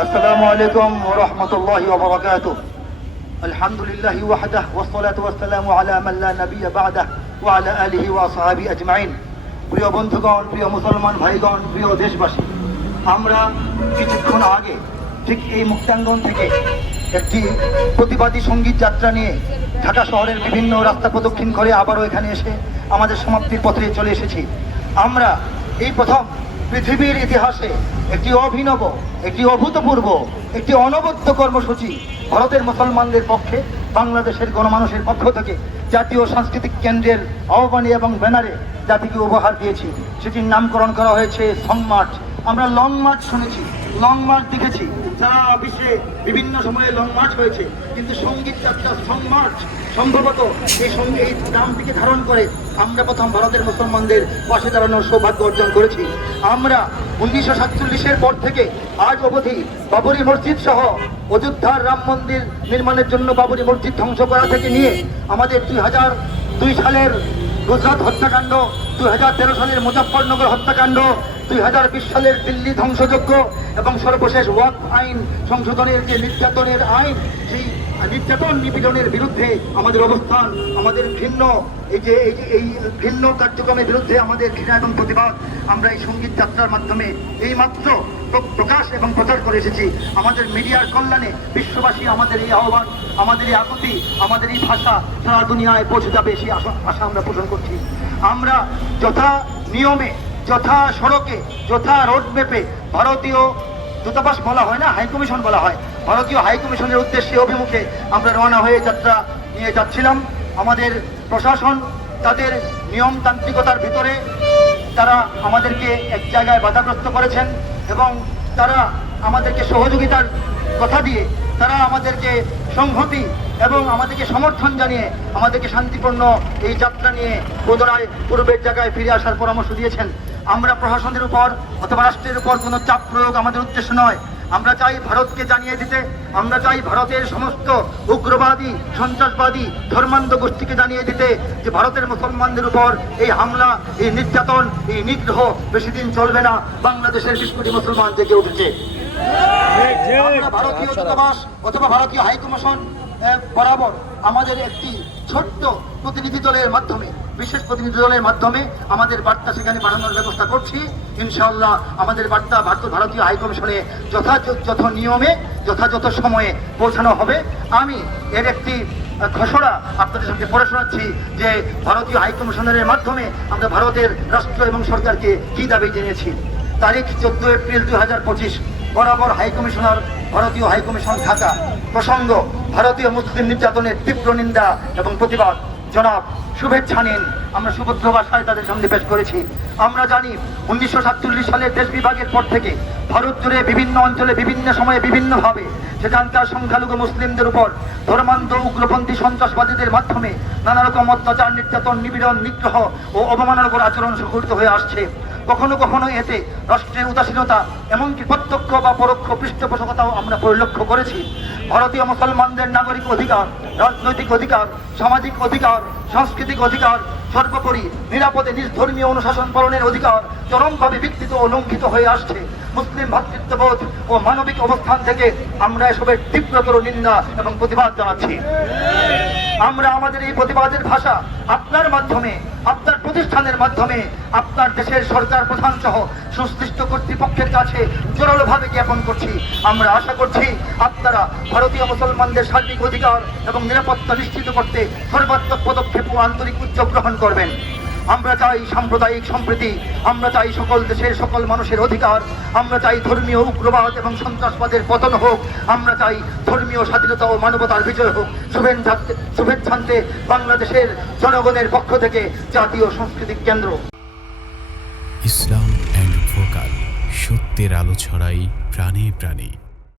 السلام عليكم ورحمة الله وبركاته الحمد لله وحده والصلاة والسلام على من لا نبي بعده وعلى آله وأصحابه أجمعين প্রিয় বন্ধুগণ প্রিয় মুসলমান ভাইগণ প্রিয় দেশবাসী আমরা কিছুক্ষণ আগে ঠিক এই মুক্তাঙ্গন থেকে একটি প্রতিবাদী সঙ্গীত যাত্রা নিয়ে ঢাকা শহরের বিভিন্ন রাস্তা প্রদক্ষিণ করে আবারও এখানে এসে আমাদের সমাপ্তির পথে চলে এসেছি আমরা এই প্রথম পৃথিবীর ইতিহাসে একটি অভিনব, একটি অভূতপূর্ব, একটি অনবদ্য কর্মসূচি ভারতের মুসলমানদের পক্ষে, বাংলাদেশের গণমানুষের পক্ষ থেকে জাতীয় সাংস্কৃতিক কেন্দ্রের আহ্বানে এবং ব্যানারে জাতিকে উপহার দিয়েছি। সেটির নামকরণ করা হয়েছে সংমাঠ। আমরা লং মার্চ শুনেছি। লং মার্চ দেখেছি। সারা বিশ্বে বিভিন্ন সময়ে লং মার্চ হয়েছে। কিন্তু সংগীত যাত্রা সং মার্চ সম্ভবত এই সংগীত এই নামটিকে ধারণ করে আমরা প্রথম ভারতের মুসলমানদের পাশে দাঁড়ানোর সৌভাগ্য অর্জন করেছি। আমরা উনিশশো সাতচল্লিশের পর থেকে আজ অবধি বাবরি মসজিদ সহ অযোধ্যার রাম মন্দির নির্মাণের জন্য বাবরি মসজিদ ধ্বংস করা থেকে নিয়ে আমাদের দুই হাজার দুই সালের গুজরাট হত্যাকাণ্ড, দুই হাজার তেরো সালের মুজফ্ফরনগর হত্যাকাণ্ড, দুই হাজার বিশ সালের দিল্লি ধ্বংসযজ্ঞ এবং সর্বশেষ ওয়াক আইন সংশোধনের যে নির্যাতনের আইন, সেই নির্যাতন নিপীড়নের বিরুদ্ধে আমাদের অবস্থান, আমাদের ভিন্ন এই যে, এই এই ভিন্ন কার্যক্রমের বিরুদ্ধে আমাদের ঘৃণা এবং প্রতিবাদ, আমরা এই সংগীত যাত্রার মাধ্যমে এই মাত্র প্রকাশ এবং প্রচার করে এসেছি। আমাদের মিডিয়ার কল্যাণে বিশ্ববাসী আমাদের এই আহ্বান, আমাদের এই আকুতি, আমাদের এই ভাষা সারা দুনিয়ায় পৌঁছে যাবে সেই আশা আশা আমরা পোষণ করছি। আমরা যথা নিয়মে যথা সড়কে, যথা রোড ম্যাপে ভারতীয় দূতাবাস বলা হয় না হাইকমিশন বলা হয়, ভারতীয় হাইকমিশনের উদ্দেশ্যে অভিমুখে আমরা রওনা হয়ে যাত্রা নিয়ে যাচ্ছিলাম। আমাদের প্রশাসন, তাদের নিয়মতান্ত্রিকতার ভিতরে তারা আমাদেরকে এক জায়গায় বাধাগ্রস্ত করেছেন এবং তারা আমাদেরকে সহযোগিতার কথা দিয়ে তারা আমাদেরকে সংহতি এবং আমাদেরকে সমর্থন জানিয়ে, আমাদেরকে শান্তিপূর্ণ এই যাত্রা নিয়ে পুনরায় পূর্বের জায়গায় ফিরে আসার পরামর্শ দিয়েছেন। আমরা প্রশাসনের উপর অথবা রাষ্ট্রের উপর কোনো চাপ প্রয়োগ আমাদের উদ্দেশ্য নয়। আমরা চাই ভারতকে জানিয়ে দিতে, আমরা চাই ভারতের সমস্ত উগ্রবাদী, সন্ত্রাসবাদী, ধর্মান্ধ গোষ্ঠীকে জানিয়ে দিতে যে ভারতের মুসলমানদের উপর এই হামলা, এই নির্যাতন, এই নিগ্রহ বেশি দিন চলবে না। বাংলাদেশের বিশ কোটি মুসলমান জেগে উঠেছে। যথাযথ যথ নিয়মে, যথাযথ সময়ে পৌঁছানো হবে। আমি এর একটি খসড়া আপনাদের সঙ্গে পড়ে শোনাচ্ছি যে ভারতীয় হাইকমিশনের মাধ্যমে আমরা ভারতের রাষ্ট্র এবং সরকারকে কি দাবি জেনেছি তারিখ চোদ্দ এপ্রিল পঁচিশ। বরাবর হাইকমিশনার ভারতীয় হাইকমিশন ঢাকা। প্রসঙ্গ, ভারতীয় মুসলিম নির্যাতনের তীব্র নিন্দা এবং প্রতিবাদ। জনাব, শুভেচ্ছা নিন। আমরা সুভদ্র ভাষায় তাদের সামনে পেশ করেছি। আমরা জানি, উনিশশো সাতচল্লিশ সালের দেশ বিভাগের পর থেকে ভারত জুড়ে বিভিন্ন অঞ্চলে, বিভিন্ন সময়ে বিভিন্নভাবে সেখানকার সংখ্যালঘু মুসলিমদের উপর ধর্মান্ধ, উগ্রপন্থী, সন্ত্রাসবাদীদের মাধ্যমে নানা রকম অত্যাচার, নির্যাতন, নিপীড়ন, নিগ্রহ ও অবমাননাকর আচরণ সংঘটিত হয়ে আসছে। কখনো কখনো এতে রাষ্ট্রের উদাসীনতা, এমনকি প্রত্যক্ষ বা পরোক্ষ পৃষ্ঠপোষকতাও আমরা পরিলক্ষ্য করেছি। ভারতীয় মুসলমানদের নাগরিক অধিকার, রাজনৈতিক অধিকার, সামাজিক অধিকার, সাংস্কৃতিক অধিকার, সর্বোপরি নিরাপদে নিজ ধর্মীয় অনুশাসন পালনের অধিকার চরমভাবে বিকৃত ও লঙ্ঘিত হয়ে আসছে। মুসলিম ভ্রাতৃত্ববোধ ও মানবিক অবস্থান থেকে আমরা এসবের তীব্রতর নিন্দা এবং প্রতিবাদ জানাচ্ছি। আমরা আমাদের এই প্রতিবাদের ভাষা আপনার মাধ্যমে, আপনার প্রতিষ্ঠানের মাধ্যমে আপনার দেশের সরকার প্রধান সহ সংশ্লিষ্ট কর্তৃপক্ষের কাছে জোরালোভাবে জ্ঞাপন করছি। আমরা আশা করছি আপনারা ভারতীয় মুসলমানদের সার্বিক অধিকার এবং নিরাপত্তা নিশ্চিত করতে সর্বাত্মক পদক্ষেপ ও আন্তরিক উদ্যোগ গ্রহণ করবেন। আমরা চাই সাম্প্রদায়িক সম্প্রীতি, আমরা চাই সকল দেশের সকল মানুষের অধিকার, আমরা চাই ধর্মীয় উগ্রবাদ এবং সন্ত্রাসবাদের পতন হোক, আমরা চাই ধর্মীয় স্বাধীনতা ও মানবতার বিজয় হোক। শুভেচ্ছান্তে শুভেচ্ছান্তে বাংলাদেশের জনগণের পক্ষ থেকে জাতীয় সাংস্কৃতিক কেন্দ্র। ইসলাম অ্যান্ড ভোকাল, সত্যের আলো ছড়াই প্রাণে প্রাণে।